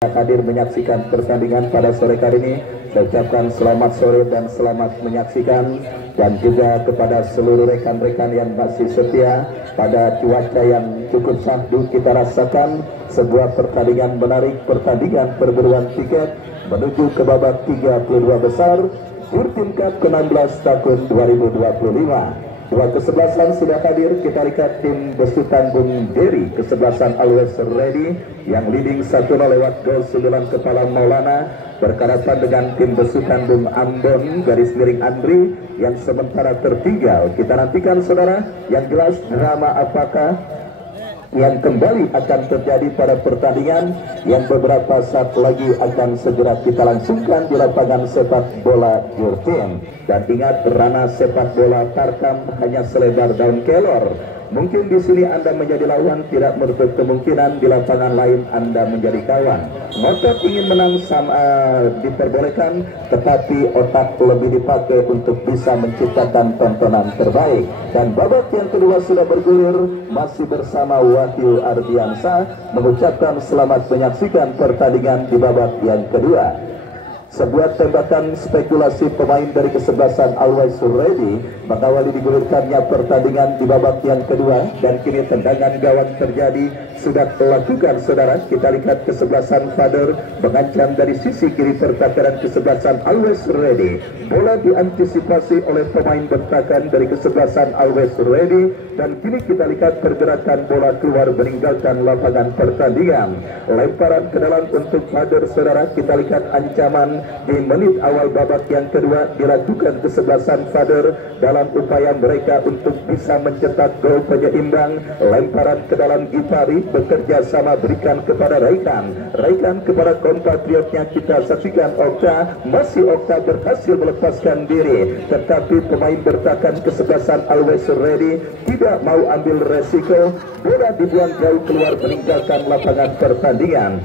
hadir menyaksikan pertandingan pada sore kali ini. Saya ucapkan selamat sore dan selamat menyaksikan, dan juga kepada seluruh rekan-rekan yang masih setia pada cuaca yang cukup syahdu kita rasakan sebuah pertandingan menarik, pertandingan perburuan tiket menuju ke babak 32 besar Urtim Cup ke-16 tahun 2025. Dua kesebelasan sudah hadir. Kita lihat tim besutan Bung Dery, kesebelasan Always Ready yang leading 1-0 lewat gol sundulan kepala Maulana, berhadapan dengan tim besutan Bung Ambon garis miring Andri yang sementara tertinggal. Kita nantikan saudara, yang jelas drama apakah yang kembali akan terjadi pada pertandingan yang beberapa saat lagi akan segera kita langsungkan di lapangan sepak bola Urtim. Dan ingat, ranah sepak bola Tarkam hanya selebar daun kelor. Mungkin di sini Anda menjadi lawan, tidak menutup kemungkinan di lapangan lain Anda menjadi kawan. Ngotot ingin menang sama diperbolehkan, tetapi otak lebih dipakai untuk bisa menciptakan tontonan terbaik. Dan babak yang kedua sudah bergulir, masih bersama Wahyu Ardiansyah mengucapkan selamat menyaksikan pertandingan di babak yang kedua. Sebuah tembakan spekulasi pemain dari kesebelasan Always Ready mengawali digulirkannya pertandingan di babak yang kedua, dan kini tendangan gawang terjadi sudah dilakukan saudara. Kita lihat kesebelasan Father mengancam dari sisi kiri pertahanan kesebelasan Always Ready. Bola diantisipasi oleh pemain bentakan dari kesebelasan Always Ready, dan kini kita lihat pergerakan bola keluar meninggalkan lapangan pertandingan. Lemparan ke dalam untuk Father saudara. Kita lihat ancaman di menit awal babak yang kedua dilakukan kesebelasan Father dalam upaya mereka untuk bisa mencetak gol penyeimbang. Lemparan ke dalam Gipari, bekerja sama berikan kepada Raikan kepada kompatriotnya. Kita saksikan Okta, masih Okta berhasil melepaskan diri, tetapi pemain bertahan kesebelasan Always Ready tidak mau ambil resiko. Bola dibuang jauh keluar meninggalkan lapangan pertandingan.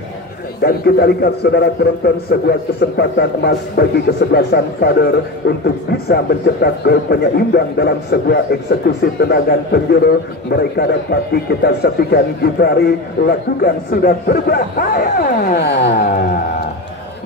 Dan kita lihat saudara penonton, sebuah kesempatan emas bagi kesebelasan Father untuk bisa mencetak gol penyeimbang dalam sebuah eksekusi tendangan penjuru. Mereka dapati, kita saksikan Gifari lakukan sudah berbahaya,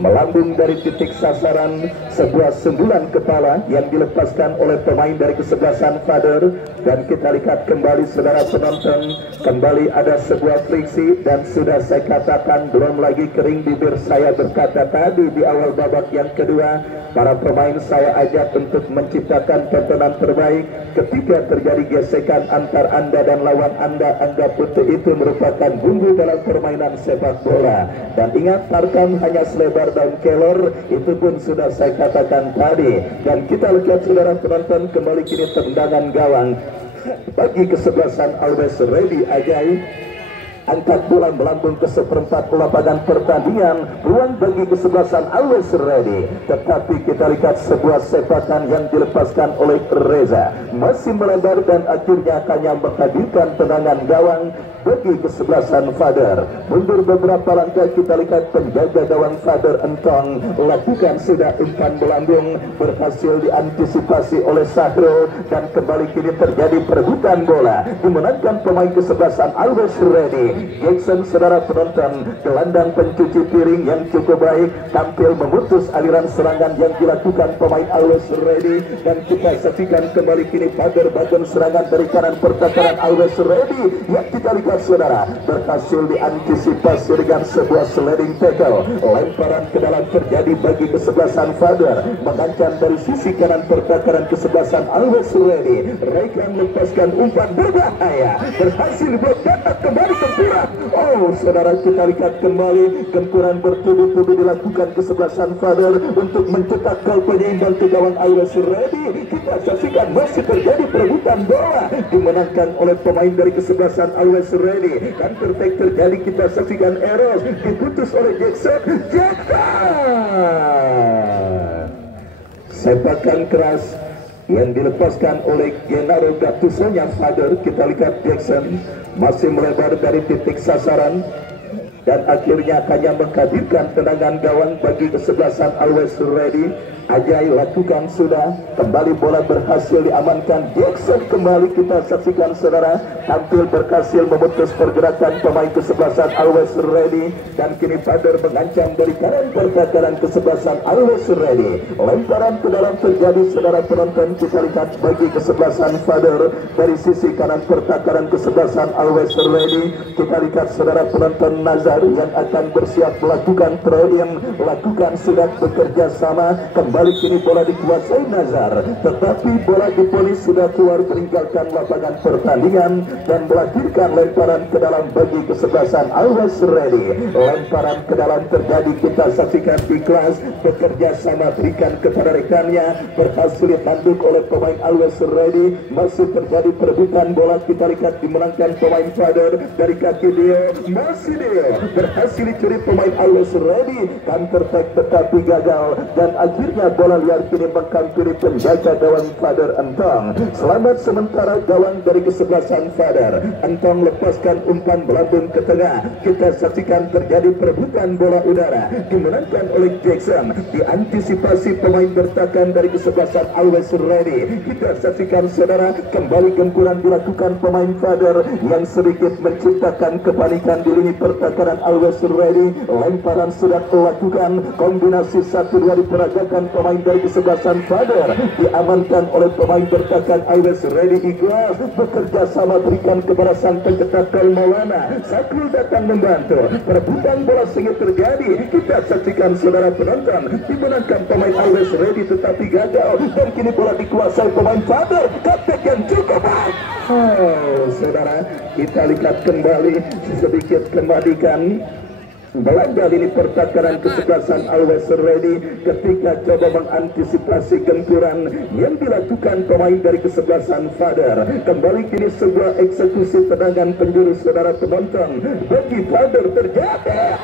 melambung dari titik sasaran, sebuah sundulan kepala yang dilepaskan oleh pemain dari kesebelasan Father. Dan kita lihat kembali saudara penonton, kembali ada sebuah friksi, dan sudah saya katakan belum lagi kering bibir saya berkata tadi di awal babak yang kedua, para pemain saya ajak untuk menciptakan tontonan terbaik. Ketika terjadi gesekan antar Anda dan lawan Anda, anggap itu merupakan bumbu dalam permainan sepak bola. Dan ingat, Tarkam hanya selebar daun kelor, itu pun sudah saya katakan tadi. Dan kita lihat saudara penonton, kembali kini tendangan gawang bagi kesebelasan Always Ready. Ajaib, angkat bola melambung ke seperempat lapangan pertandingan, peluang bagi kesebelasan Always Ready. Tetapi kita lihat sebuah sepakan yang dilepaskan oleh Reza, masih melebar dan akhirnya hanya menghadirkan tendangan gawang bagi kesebelasan Father. Mundur beberapa langkah, kita lihat penjaga gawang Father Entong lakukan sudah umpan melambung, berhasil diantisipasi oleh Sahro, dan kembali kini terjadi perebutan bola dimenangkan pemain kesebelasan Always Ready. Jackson saudara penonton, gelandang pencuci piring yang cukup baik, tampil memutus aliran serangan yang dilakukan pemain Always Ready. Dan kita saksikan kembali kini Father bagian serangan dari kanan pertahanan Always Ready yang kita lihat saudara berhasil diantisipasi dengan sebuah sliding tackle. Lemparan ke dalam terjadi bagi kesebelasan Father, mengancam dari sisi kanan pertahanan kesebelasan Always Ready. Raikan lepaskan umpan berbahaya, berhasil buat dapat kembali tempurang. Oh saudara, kita lihat kembali gempuran bertubi-tubi dilakukan kesebelasan Father untuk mencetak gol penyeimbang ke gawang Always Ready. Kita saksikan masih terjadi perebutan bola dimenangkan oleh pemain dari kesebelasan Always Ready. Dan perfect terjadi, kita saksikan Eros diputus oleh Jackson. Sepakan keras yang dilepaskan oleh Genaro Gattusonya Father. Kita lihat Jackson masih melebar dari titik sasaran, dan akhirnya hanya menghadirkan tendangan gawang bagi kesebelasan Always Ready. Ajay lakukan sudah, kembali bola berhasil diamankan. Jackson kembali kita saksikan saudara, tampil berhasil memutus pergerakan pemain kesebelasan Always Ready, dan kini Father mengancam dari kanan pertahanan kesebelasan Always Ready. Lemparan ke dalam terjadi saudara penonton, kita lihat bagi kesebelasan Father dari sisi kanan pertahanan kesebelasan Always Ready. Kita lihat saudara penonton Nazar yang akan bersiap melakukan throw-in, lakukan sudah bekerja sama. Kembali kini bola dikuasai Nazar, tetapi bola diponis sudah keluar meninggalkan lapangan pertandingan dan melahirkan lemparan ke dalam bagi kesebelasan Always Ready. Lemparan ke dalam terjadi, kita saksikan ikhlas bekerja sama berikan kepada rekannya, berhasil ditanduk oleh pemain Always Ready. Masih terjadi perebutan bola, kita lihat dimenangkan pemain Father dari kaki dia, masih dia berhasil dicuri pemain Always Ready, counter attack tetapi gagal, dan akhirnya bola liar kini menghampiri penjaga gawang Father Entong. Selamat sementara gawang dari kesebelasan Father. Entong lepaskan umpan melambung ke tengah. Kita saksikan terjadi perebutan bola udara, dimenangkan oleh Jackson, diantisipasi pemain bertahan dari kesebelasan Always Ready. Kita saksikan saudara, kembali gempuran dilakukan pemain Father yang sedikit menciptakan kepanikan di lini pertahanan Always Ready. Lemparan sudah dilakukan, kombinasi 1-2 diperagakan pemain dari kesebelasan Father, diamankan oleh pemain bertahan Always Ready. Ikhlas bekerja sama berikan kepada sang pencetak gol Maulana. Sakrul datang membantu, perebutan bola sengit terjadi. Kita saksikan saudara penonton, dimenangkan pemain Always Ready tetapi gagal, dan kini bola dikuasai pemain Father. Kapten yang cukup baik. Saudara, kita lihat kembali sedikit kembalikan Belanda lini pertahanan kesebelasan Always Ready ketika coba mengantisipasi gempuran yang dilakukan pemain dari kesebelasan Father. Kembali kini sebuah eksekusi tendangan penjuru saudara penonton bagi Father terjadi.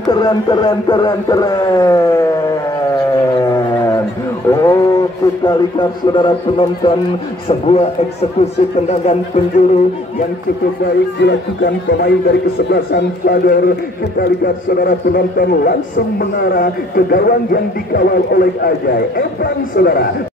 Keren. Oh, kita lihat saudara penonton, sebuah eksekusi tendangan penjuru yang cukup baik dilakukan pemain dari kesebelasan Father. Kita lihat saudara penonton langsung mengarah ke gawang yang dikawal oleh Ajay Evan saudara.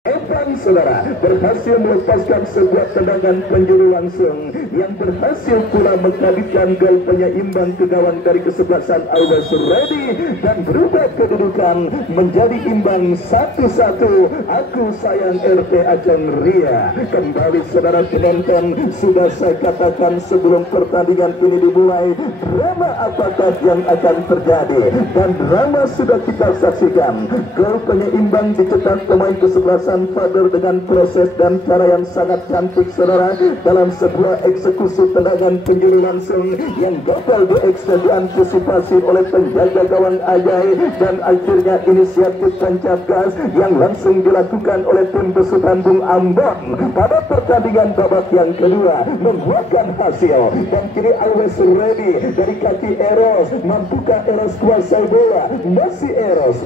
Evan saudara berhasil melepaskan sebuah tendangan penjuru langsung yang berhasil pula menghadirkan gol penyeimbang ke gawang dari kesebelasan Always Ready, dan berubah kedudukan menjadi imbang 1-1. Aku sayang RT Ajeng Ria. Kembali saudara penonton, sudah saya katakan sebelum pertandingan ini dimulai, drama apakah yang akan terjadi, dan drama sudah kita saksikan. Gol penyeimbang dicetak pemain kesebelasan Father dengan proses dan cara yang sangat cantik saudara, dalam sebuah eksekusi tendangan penjuru langsung yang gagal diantisipasi oleh penjaga gawang Ajay, dan akhirnya inisiatif tancap gas yang langsung dilakukan oleh tim besutan Bung Ambon pada pertandingan babak yang kedua membuahkan hasil, dan kini Always Ready dari kaki Eros. Mampukah Eros kuasai bola? Masih Eros.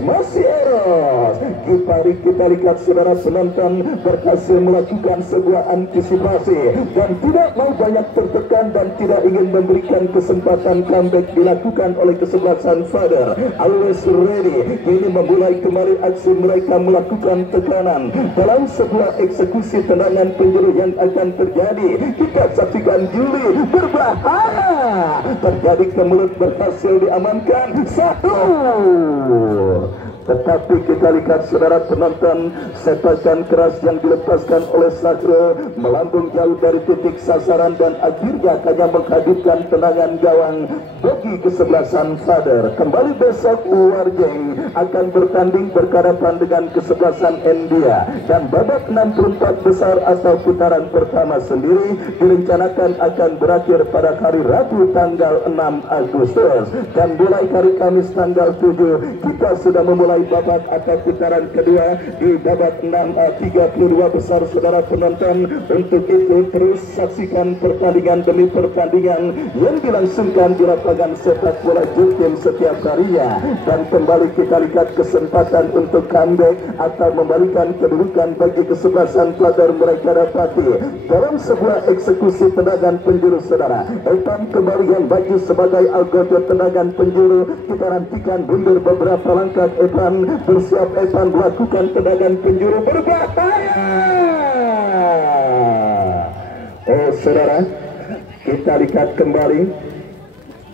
Kita lihat saudara penonton, berhasil melakukan sebuah antisipasi dan tidak mau banyak tertekan dan tidak ingin memberikan kesempatan comeback dilakukan oleh kesebelasan Father. Always Ready ini memulai kembali aksi mereka melakukan tekanan dalam sebuah eksekusi tendangan penjuru yang akan terjadi. Kita saksikan Juli berbahaya terjadi ke mulut, berhasil diamankan 1. Tetapi kita lihat saudara penonton, sepakan keras yang dilepaskan oleh Sakro melambung jauh dari titik sasaran, dan akhirnya hanya menghadirkan tendangan gawang bagi kesebelasan Father. Kembali besok Warjeng akan bertanding berhadapan dengan kesebelasan India, dan babak 64 besar atau putaran pertama sendiri direncanakan akan berakhir pada hari Rabu tanggal 6 Agustus, dan mulai hari Kamis tanggal 7 kita sudah memulai mulai babak atau putaran kedua di babak 32 besar saudara penonton. Untuk itu terus saksikan pertandingan demi pertandingan yang dilangsungkan di lapangan sepak bola Jurtim setiap harinya. Dan kembali kita lihat kesempatan untuk comeback atau membalikan kedudukan bagi kesebelasan Father mereka dapati dalam sebuah eksekusi tendangan penjuru saudara. Evan kembali yang baju sebagai algojo tendangan penjuru. Kita nantikan mundur beberapa langkah. Evan bersiap, Evan melakukan tendangan penjuru berbahaya. Oh saudara, kita lihat kembali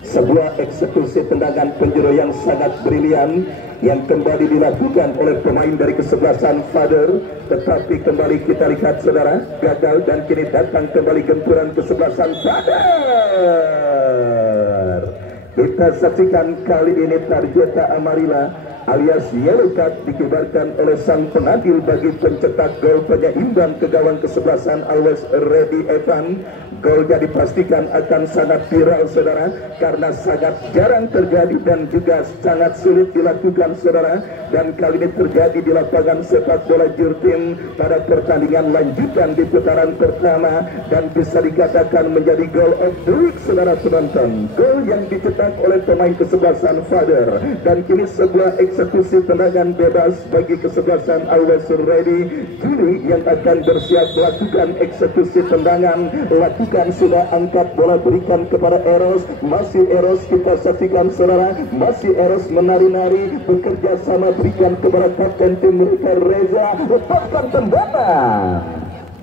sebuah eksekusi tendangan penjuru yang sangat brilian yang kembali dilakukan oleh pemain dari kesebelasan Father, tetapi kembali kita lihat saudara gagal dan kini datang kembali gempuran kesebelasan Father. Kita saksikan kali ini Tarjeta Amarilla alias yellow card dikibarkan oleh sang pengadil bagi pencetak gol penyeimbang ke gawang kesebelasan Always Ready Evan. Golnya dipastikan akan sangat viral saudara, karena sangat jarang terjadi dan juga sangat sulit dilakukan saudara. Dan kali ini terjadi di lapangan sepak bola Jurtim pada pertandingan lanjutan di putaran pertama, dan bisa dikatakan menjadi goal of the week saudara penonton. Gol yang dicetak oleh pemain kesebelasan Father, dan kini sebuah eksekusi tendangan bebas bagi kesebelasan Always Ready. Juli yang akan bersiap melakukan eksekusi tendangan, lakukan sudah angkat bola berikan kepada Eros. Masih Eros kita saksikan saudara, masih Eros menari-nari bekerja sama berikan kepada kapten tim mereka Reza, lepaskan tendangan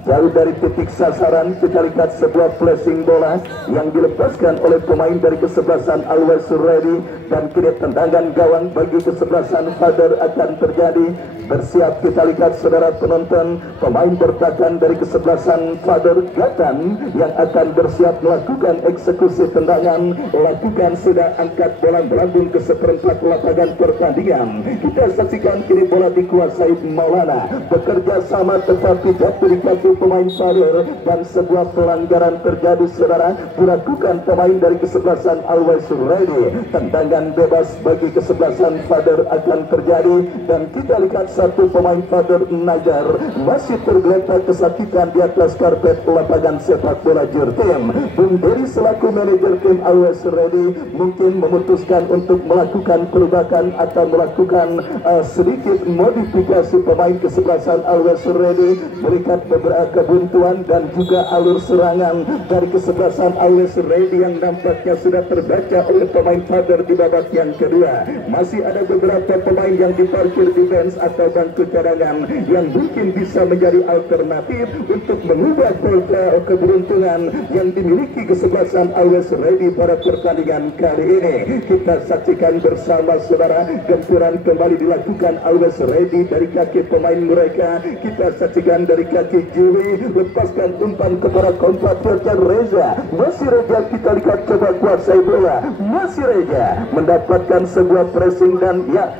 jauh dari titik sasaran. Kita lihat sebuah flashing bola yang dilepaskan oleh pemain dari kesebelasan Always Ready, dan kini tendangan gawang bagi kesebelasan Father akan terjadi. Bersiap kita lihat saudara penonton, pemain bertahan dari kesebelasan Father Gatan yang akan bersiap melakukan eksekusi tendangan. Lakukan sudah angkat bola melambung ke seperempat lapangan pertandingan. Kita saksikan kini bola dikuasai Maulana, bekerja sama tetapi jatuh di kaki pemain Father, dan sebuah pelanggaran terjadi saudara dilakukan pemain dari kesebelasan Always Ready. Tendangan bebas bagi kesebelasan Father akan terjadi, dan kita lihat satu pemain Father Najar masih tergeletak kesakitan di atas karpet lapangan sepak bola Jurtim. Bung Dery selaku manajer tim Always Ready mungkin memutuskan untuk melakukan perubahan atau melakukan sedikit modifikasi pemain kesebelasan Always Ready, berikan beberapa kebuntuan dan juga alur serangan dari kesebelasan Always Ready yang nampaknya sudah terbaca oleh pemain Father di babak yang kedua. Masih ada beberapa pemain yang diparkir di bench atau bangku cadangan yang mungkin bisa menjadi alternatif untuk mengubah pola keberuntungan yang dimiliki kesebelasan Always Ready pada pertandingan kali ini. Kita saksikan bersama saudara, gempuran kembali dilakukan Always Ready dari kaki pemain mereka. Kita saksikan dari kaki Juli, lepaskan umpan kepada kompatriotnya Reza. Masih Reza kita lihat coba kuasai bola. Masih Reza mendapatkan sebuah pressing dan ya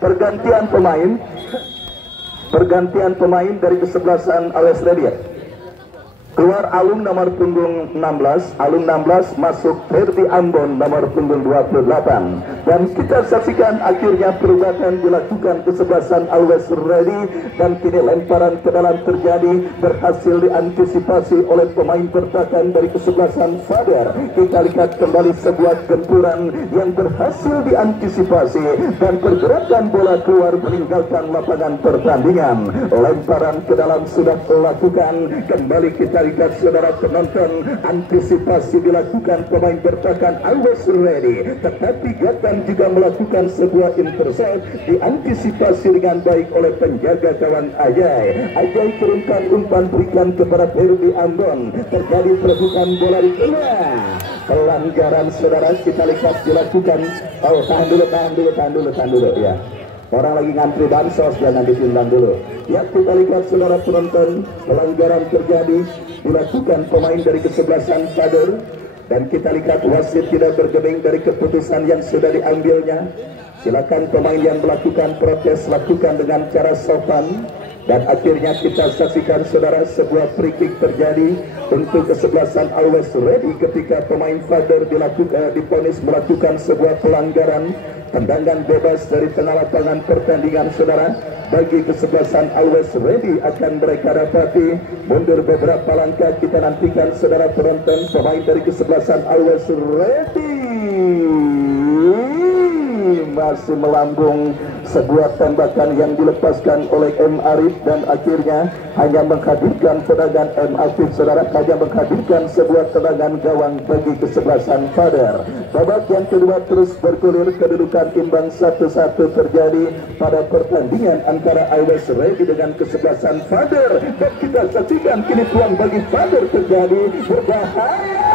pergantian pemain dari kesebelasan Always Ready. Keluar Alung nomor punggung 16, Alung 16 masuk Ferdi Ambon nomor punggung 28. Dan kita saksikan akhirnya perubahan dilakukan kesebelasan Always Ready, dan kini lemparan ke dalam terjadi, berhasil diantisipasi oleh pemain bertahan dari kesebelasan Father. Kita lihat kembali sebuah gempuran yang berhasil diantisipasi, dan pergerakan bola keluar meninggalkan lapangan pertandingan. Lemparan ke dalam sudah dilakukan, kembali kita lihat saudara penonton, antisipasi dilakukan pemain bertahan Always Ready, tetapi Gatan juga melakukan sebuah intercept, diantisipasi dengan baik oleh penjaga gawang Ajay. Ajay turunkan umpan berikan kepada Ferdi Ambon, terjadi perebutan bola di tengah. Pelanggaran saudara kita lihat dilakukan. Oh, tahan dulu ya. Orang lagi ngantri bansos, jangan ditindang dulu. Ya, kita lihat saudara penonton, pelanggaran terjadi dilakukan pemain dari kesebelasan Father, dan kita lihat wasit tidak bergeming dari keputusan yang sudah diambilnya. Silakan pemain yang melakukan protes lakukan dengan cara sopan, dan akhirnya kita saksikan saudara sebuah free kick terjadi untuk kesebelasan Always Ready ketika pemain Father diponis melakukan sebuah pelanggaran tendangan bebas dari tengah lapangan pertandingan saudara. Bagi kesebelasan Always Ready akan mereka dapati mundur beberapa langkah. Kita nantikan saudara penonton pemain dari kesebelasan Always Ready masih melambung sebuah tembakan yang dilepaskan oleh M. Arif dan akhirnya hanya menghadirkan tendangan M. Afif saudara, hanya menghadirkan sebuah tendangan gawang bagi kesebelasan Father. Babak yang kedua terus bergulir, kedudukan imbang 1-1 terjadi pada pertandingan antara Always Ready dengan kesebelasan Father, dan kita saksikan kini peluang bagi Father terjadi, berbahaya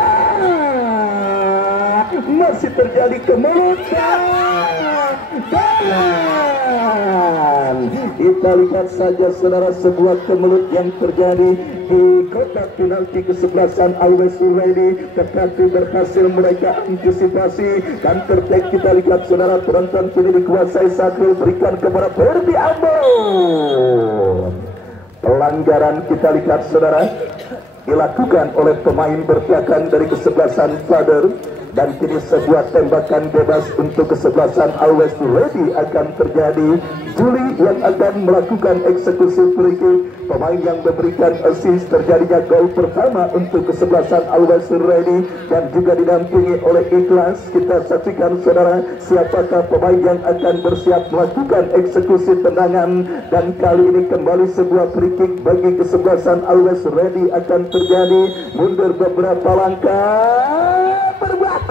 masih terjadi kemelutan. Dan kita lihat saja saudara sebuah kemelut yang terjadi di kotak penalti kesebelasan Always Ready, tetapi berhasil mereka antisipasi. Dan tertek kita lihat saudara penonton kini dikuasai Sakrul, berikan kepada Ferdi Ambon. Pelanggaran kita lihat saudara dilakukan oleh pemain bertahan dari kesebelasan Father, dan kini sebuah tembakan bebas untuk kesebelasan Always Ready akan terjadi. Juli yang akan melakukan eksekusi free kick, pemain yang memberikan assist, terjadinya gol pertama untuk kesebelasan Always Ready dan juga didampingi oleh Ikhlas. Kita saksikan saudara siapakah pemain yang akan bersiap melakukan eksekusi tendangan, dan kali ini kembali sebuah free kick bagi kesebelasan Always Ready akan terjadi. Mundur beberapa langkah, berbahaya.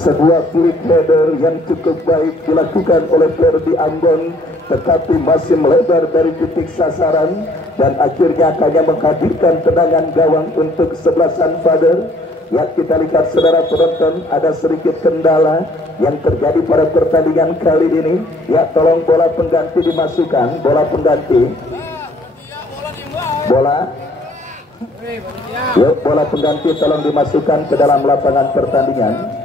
Sebuah flick header yang cukup baik dilakukan oleh Ferdi Ambon, tetapi masih melebar dari titik sasaran dan akhirnya hanya menghadirkan tendangan gawang untuk kesebelasan Father. Ya, kita lihat saudara penonton ada sedikit kendala yang terjadi pada pertandingan kali ini. Ya, tolong bola pengganti dimasukkan, bola pengganti. Bola pengganti tolong dimasukkan ke dalam lapangan pertandingan.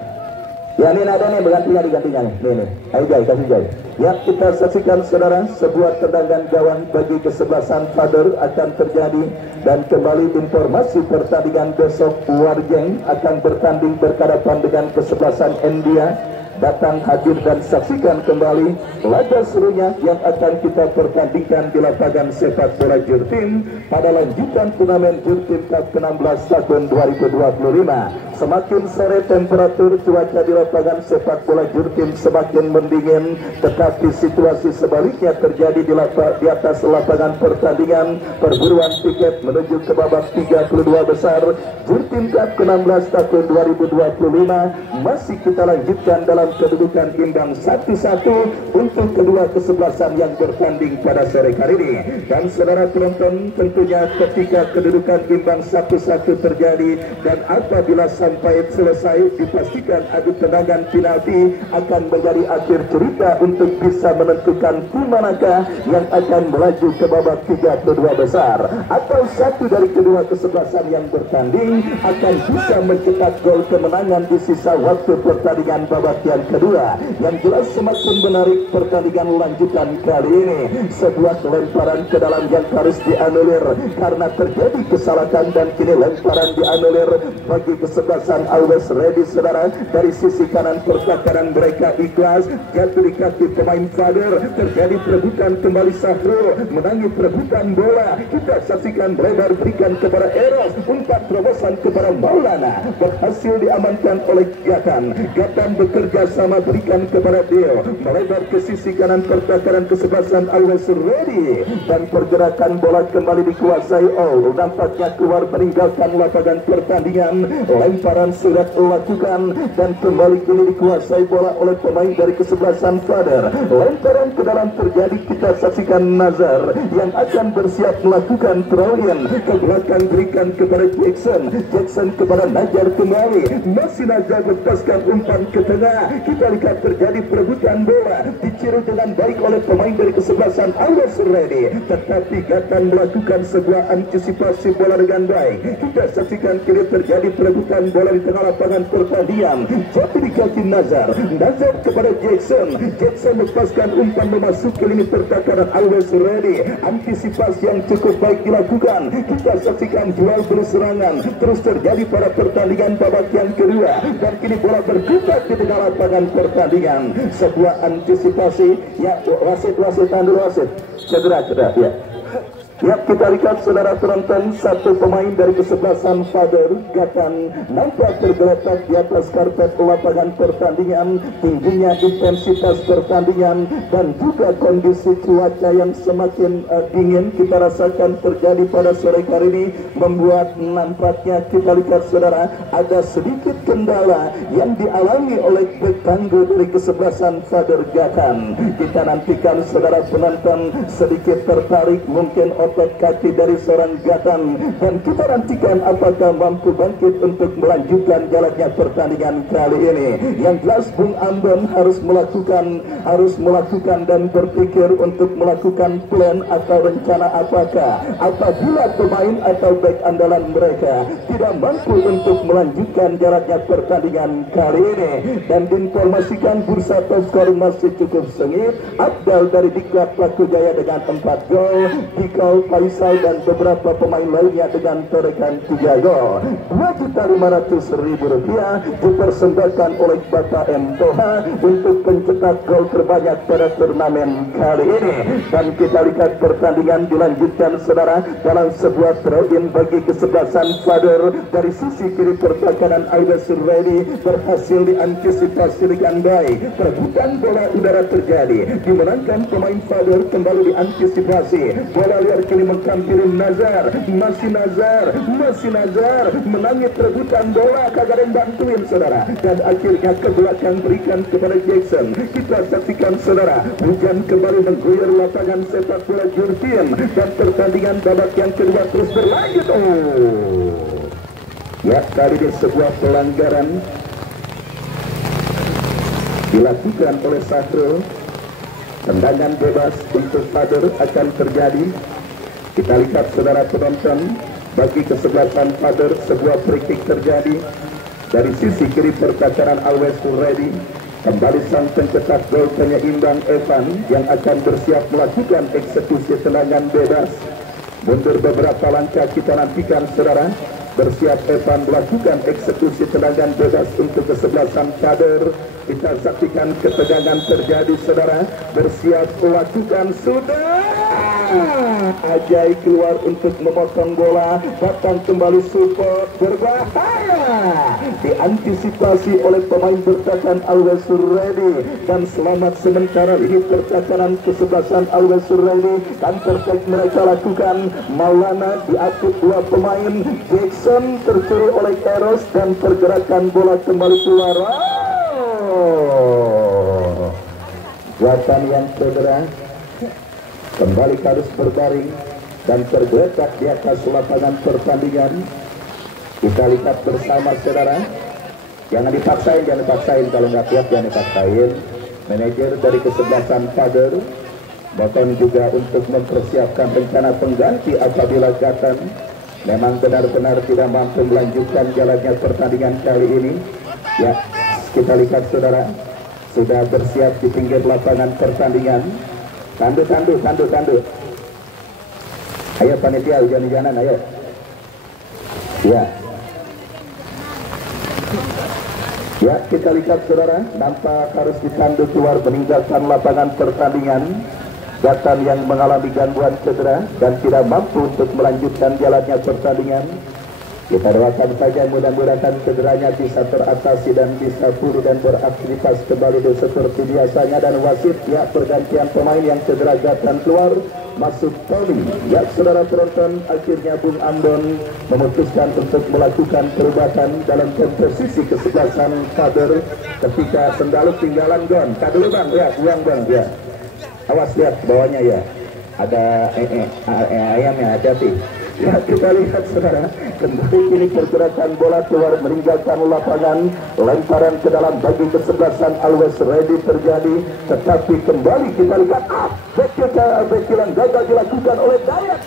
Ya, ini ada nih digantinya nih. Nih. Ayo Jai, kasih Jai. Ya, kita saksikan saudara sebuah tendangan gawang bagi kesebelasan Father akan terjadi, dan kembali informasi pertandingan besok Warjeng akan bertanding berhadapan dengan kesebelasan India. Datang hadir dan saksikan kembali laga serunya yang akan kita pertandingkan di lapangan sepak bola Jurtim pada lanjutan turnamen Jurtim Cup ke-16 tahun 2025. Semakin sore temperatur cuaca di lapangan sepak bola Jurtim semakin mendingin, tetapi situasi sebaliknya terjadi di atas lapangan pertandingan perburuan tiket menuju ke babak 32 besar Jurtim Cup ke-16 tahun 2025 masih kita lanjutkan dalam kedudukan imbang 1-1 untuk kedua kesebelasan yang bertanding pada sore hari ini. Dan saudara penonton, tentunya ketika kedudukan imbang 1-1 terjadi dan apabila sampai selesai dipastikan adu tendangan penalti akan menjadi akhir cerita untuk bisa menentukan tim manakah yang akan melaju ke babak 32 besar, atau satu dari kedua kesebelasan yang bertanding akan bisa mencetak gol kemenangan di sisa waktu pertandingan babak yang kedua. Yang jelas semakin menarik pertandingan lanjutan kali ini. Sebuah lemparan ke dalam yang harus dianulir karena terjadi kesalahan, dan kini lemparan dianulir bagi kesebelasan Always Ready saudara. Dari sisi kanan pertahanan mereka Ikhlas, jatuh di kaki pemain Father, terjadi perebutan kembali Sahrul, menangi perebutan bola. Kita saksikan melebar berikan kepada Eros, umpan terobosan kepada Maulana, berhasil diamankan oleh Gatan bekerja sama berikan kepada Deo, melebar ke sisi kanan pertahanan kesebelasan Always Ready, dan pergerakan bola kembali dikuasai All, nampaknya keluar meninggalkan lapangan pertandingan. Lemparan sudah dilakukan dan kembali kini dikuasai bola oleh pemain dari kesebelasan Father. Lemparan ke dalam terjadi, kita saksikan Nazar yang akan bersiap melakukan throw-in ke belakang, berikan kepada Jackson kepada Najar kembali, masih Najar lepaskan umpan ke tengah. Kita lihat terjadi perebutan bola, diciru dengan baik oleh pemain dari kesebelasan Always Ready, tetapi Gatan melakukan sebuah antisipasi bola dengan baik. Kita saksikan kini terjadi perebutan bola di tengah lapangan pertandingan. Jatuh di kaki Nazar kepada Jackson. Jackson lepaskan umpan memasuki lini pertahanan. Always ready. Antisipasi yang cukup baik dilakukan. Kita saksikan jual beli serangan terus terjadi pada pertandingan babak yang kedua, dan kini bola bergubat di tengah lapangan pertandingan. Sebuah antisipasi ya, wasit tahan dulu, wasit cedera ya. Ya, kita lihat saudara penonton, satu pemain dari kesebelasan Father Gatan nampak tergeletak di atas karpet lapangan pertandingan. Tingginya intensitas pertandingan dan juga kondisi cuaca yang semakin dingin kita rasakan terjadi pada sore hari ini membuat nampaknya kita lihat saudara ada sedikit kendala yang dialami oleh bek tangguh dari kesebelasan Father Gatan. Kita nantikan saudara penonton sedikit tertarik mungkin otot kaki dari seorang Gatan, dan kita nantikan apakah mampu bangkit untuk melanjutkan jalannya pertandingan kali ini. Yang jelas Bung Ambon harus melakukan dan berpikir untuk melakukan plan atau rencana apabila pemain atau back andalan mereka tidak mampu untuk melanjutkan jalannya pertandingan kali ini. Dan diinformasikan bursa top skor masih cukup sengit. Abdal dari Diklat Laku Jaya dengan 4 gol, Dikau Faisal dan beberapa pemain lainnya dengan torehan 3 gol. Rp2.500.000 dipersembahkan oleh Bapak M. Toha untuk pencetak gol terbanyak pada turnamen kali ini. Dan kita lihat pertandingan dilanjutkan saudara dalam sebuah throw-in bagi kesebelasan Father. Dari sisi kiri pertahanan Always Ready berhasil diantisipasi dengan baik. Perebutan bola udara terjadi, dimenangkan pemain Father, kembali diantisipasi. Bola liar kini menghampiri Nazar, masih Nazar menangis perebutan bola, kagak ada yang bantuin saudara, dan akhirnya ke belakang berikan kepada Jackson. Kita saksikan saudara, hujan kembali mengguyur lapangan sepak bola Jurtin, dan pertandingan babak yang kedua terus berlanjut. Ya, kali ini sebuah pelanggaran dilakukan oleh Sahrul. Tendangan bebas untuk Father akan terjadi. Kita lihat saudara penonton, bagi kesebelasan Father sebuah free kick terjadi dari sisi kiri pertahanan Always Ready. Kembali sang pencetak gol penyeimbang Evan yang akan bersiap melakukan eksekusi tendangan bebas. Mundur beberapa langkah, kita nantikan saudara. Bersiap Evan melakukan eksekusi tendangan bebas untuk kesebelasan Father. Kita saksikan ketegangan terjadi saudara. Bersiap melakukan, sudah Ajai keluar untuk memotong bola. Datang kembali support, berbahaya, diantisipasi oleh pemain bertahan Always Ready, dan selamat sementara ini pertahanan kesebelasan Always Ready. Counter attack mereka lakukan. Maulana diatur 2 pemain. Jackson tercuri oleh Eros dan pergerakan bola kembali keluar. Gatan yang cedera kembali harus berbaring dan tergeletak di atas lapangan pertandingan. Kita lihat bersama saudara. Jangan dipaksain kalau nggak siap, jangan dipaksain. Manajer dari kesebelasan Father bahkan juga untuk mempersiapkan rencana pengganti apabila Gatan memang benar-benar tidak mampu melanjutkan jalannya pertandingan kali ini. Ya, kita lihat saudara, sudah bersiap di pinggir lapangan pertandingan. Tandu. Ayo panitia hujan-hujanan, ayo. Ya, kita lihat saudara, nampak harus ditandu keluar meninggalkan lapangan pertandingan. Gatan yang mengalami gangguan cedera dan tidak mampu untuk melanjutkan jalannya pertandingan. Kita doakan saja mudah-mudahan cederanya bisa teratasi dan bisa pulih dan beraktivitas kembali seperti biasanya. Dan wasit ya, pergantian pemain yang cedera Gatan keluar, masuk Tony. Ya saudara penonton, akhirnya Bung Ambon memutuskan untuk melakukan perubahan dalam komposisi kesebelasan Father ketika Sendaluk tinggalan Gon. Tak dulu bang, ya buang bang ya. Awas lihat bawahnya ya, ada ayamnya, hati-hati. Ya, kita lihat saudara, kembali kini pergerakan bola keluar meninggalkan lapangan. Lemparan ke dalam bagi kesebelasan Always Ready terjadi, tetapi kembali kita lihat bekilan gagal dilakukan oleh Dayat.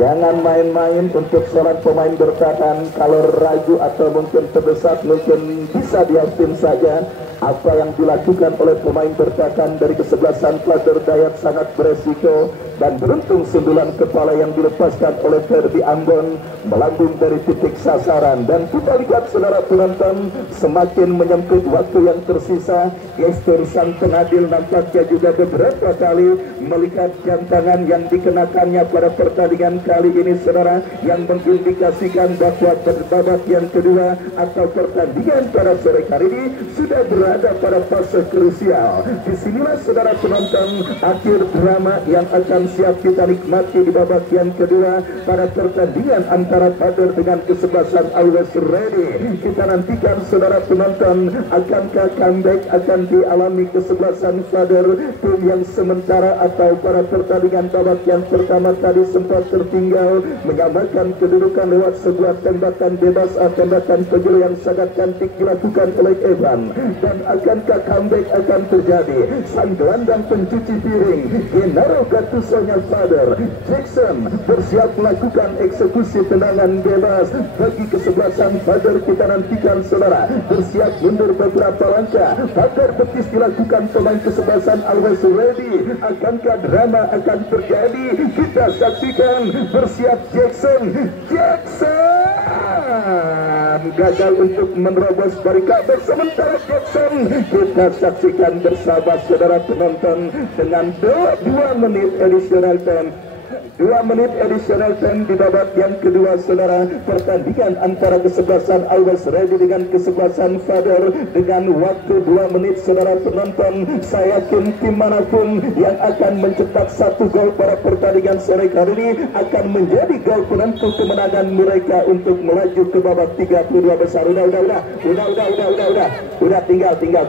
Jangan main-main untuk seorang pemain bertahan. Kalau ragu atau mungkin terdesak, mungkin bisa diaktifkan saja. Apa yang dilakukan oleh pemain bertahan dari kesebelasan Klader Dayat sangat beresiko, dan beruntung sundulan kepala yang dilepaskan oleh Ferdi Ambon melambung dari titik sasaran. Dan kita lihat saudara penonton, semakin menyempit waktu yang tersisa. Gestur sang pengadil nampaknya juga beberapa kali melihat jam tangan yang dikenakannya pada pertandingan kali ini saudara, yang mengindikasikan bahwa babak yang kedua atau pertandingan pada sore hari ini sudah berada pada fase krusial. Disinilah saudara penonton akhir drama yang akan siap kita nikmati di babak yang kedua pada pertandingan antara Father dengan kesebelasan Always Ready. Kita nantikan saudara penonton, akankah comeback akan dialami kesebelasan Father, tim yang sementara atau pada pertandingan babak yang pertama tadi sempat tertinggal menyamakan kedudukan lewat sebuah tembakan bebas atau tembakan penjuru yang sangat cantik dilakukan oleh Evan. Dan akankah comeback akan terjadi? Sang gelandang pencuci piring Genaro Gattusonya Father, Jackson bersiap melakukan eksekusi tendangan bebas bagi kesebelasan Father. Kita nantikan saudara, bersiap mundur beberapa langkah. Father betis dilakukan pemain kesebelasan Always Ready. Akankah drama akan terjadi? Kita saksikan. Bersiap Jackson gagal untuk menerobos barikade. Sementara Jackson kita saksikan bersama saudara penonton dengan 2 menit additional time. 2 menit additional time di babak yang kedua saudara, pertandingan antara kesebelasan Always Ready dengan kesebelasan Father dengan waktu 2 menit saudara penonton. Saya yakin tim manapun yang akan mencetak 1 gol pada pertandingan sore kali ini akan menjadi gol penentu kemenangan mereka untuk melaju ke babak 32 besar. Udah tinggal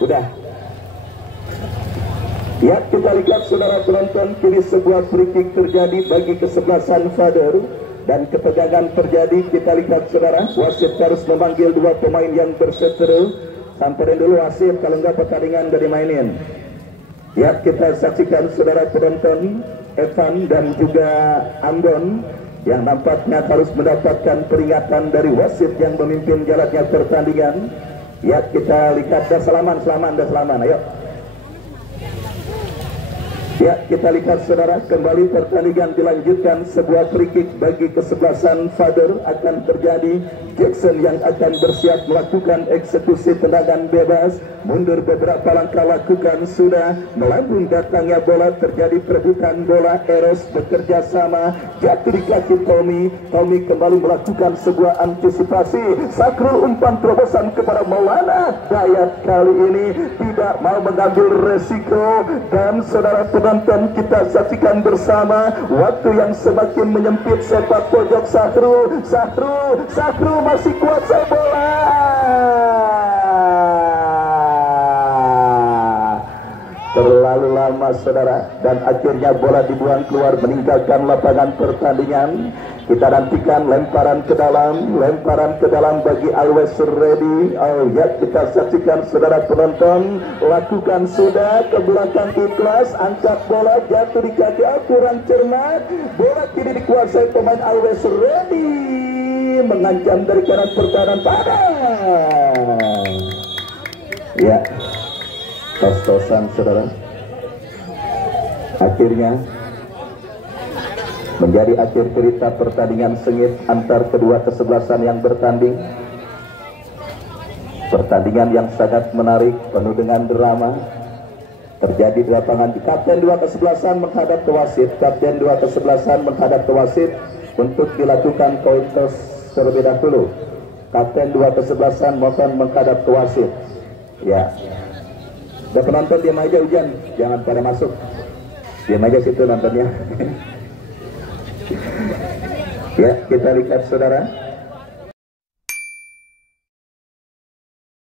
udah. Ya, kita lihat saudara penonton, kini sebuah free kick terjadi bagi kesebelasan Father dan ketegangan terjadi. Kita lihat saudara, wasit harus memanggil 2 pemain yang berseteru. Samperin dulu wasit, kalau enggak pertandingan dari mainin. Ya, kita saksikan saudara penonton, Evan dan juga Ambon yang nampaknya harus mendapatkan peringatan dari wasit yang memimpin jalannya pertandingan. Ya, kita lihat dah salaman, ayo. Ya, kita lihat saudara, kembali pertandingan dilanjutkan. Sebuah free kick bagi kesebelasan Father akan terjadi. Jackson yang akan bersiap melakukan eksekusi tendangan bebas. Mundur beberapa langkah lakukan sudah. Melambung datangnya bola, terjadi perebutan bola. Eros bekerja sama, jatuh di kaki Tommy. Tommy kembali melakukan sebuah antisipasi. Sakrul umpan terobosan kepada Maulana Dayat kali ini tidak mau mengambil resiko. Dan saudara penonton, kita saksikan bersama waktu yang semakin menyempit. Sepak pojok Sahrul masih kuasai bola. Terlalu lama saudara, dan akhirnya bola dibuang keluar meninggalkan lapangan pertandingan. Kita nantikan lemparan ke dalam bagi Always Ready. Oh ya, kita saksikan saudara penonton, lakukan sudah ke belakang ikhlas, angkat bola jatuh di kaki kurang cermat. Bola kini dikuasai pemain Always Ready, mengancam dari kanan pertahanan pada. Ya, tos-tosan saudara. Akhirnya menjadi akhir cerita pertandingan sengit antar kedua kesebelasan yang bertanding. Pertandingan yang sangat menarik, penuh dengan drama terjadi di lapangan. Kapten 2 kesebelasan menghadap ke wasit. Kapten 2 kesebelasan menghadap ke wasit untuk dilakukan coin toss terlebih dahulu. Kapten 2 kesebelasan mohon menghadap ke wasit. Ya, udah penonton diam aja, hujan jangan pada masuk, diam aja situ nontonnya. Ya, kita lihat saudara,